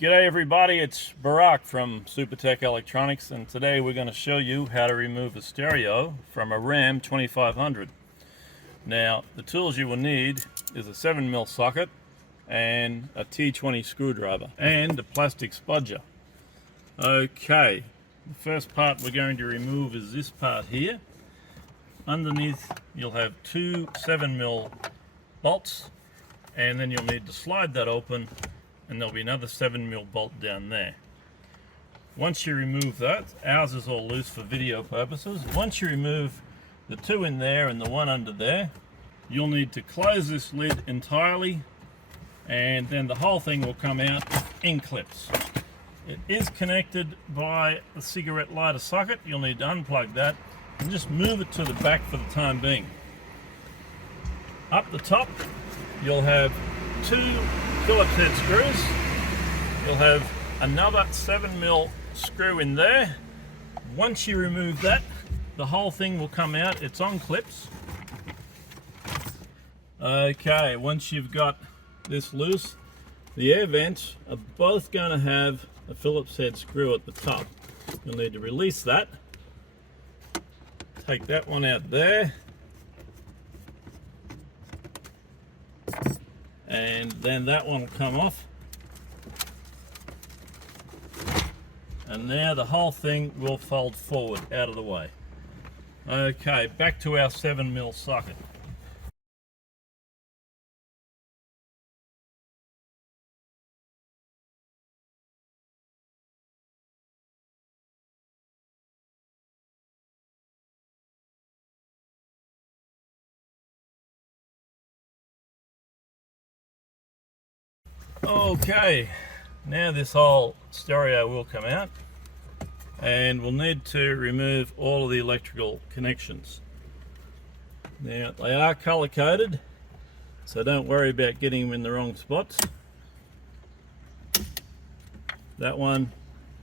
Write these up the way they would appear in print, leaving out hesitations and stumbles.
G'day everybody, it's Barack from Supertech Electronics, and today we're going to show you how to remove a stereo from a Ram 2500. Now, the tools you will need is a 7mm socket and a T20 screwdriver and a plastic spudger. Okay, the first part we're going to remove is this part here. Underneath you'll have two 7mm bolts, and then you'll need to slide that open, and there'll be another 7mm bolt down there. Once you remove that, ours is all loose for video purposes. Once you remove the two in there and the one under there, you'll need to close this lid entirely, and then the whole thing will come out in clips. It is connected by a cigarette lighter socket. You'll need to unplug that and just move it to the back for the time being. Up the top, you'll have two Phillips head screws. You'll have another 7mm screw in there. Once you remove that, the whole thing will come out. It's on clips. Okay, once you've got this loose, the air vents are both going to have a Phillips head screw at the top. You'll need to release that. Take that one out there. And then that one will come off. And now the whole thing will fold forward out of the way. Okay, back to our 7mm socket. Okay, now this whole stereo will come out, and we'll need to remove all of the electrical connections. Now, they are color coded, so don't worry about getting them in the wrong spots. That one,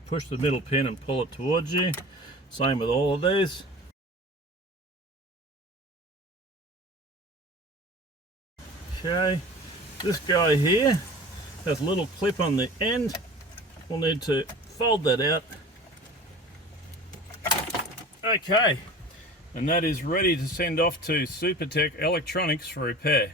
push the middle pin and pull it towards you. Same with all of these. Okay, this guy here has a little clip on the end. We'll need to fold that out. Okay, and that is ready to send off to Supertech Electronics for repair.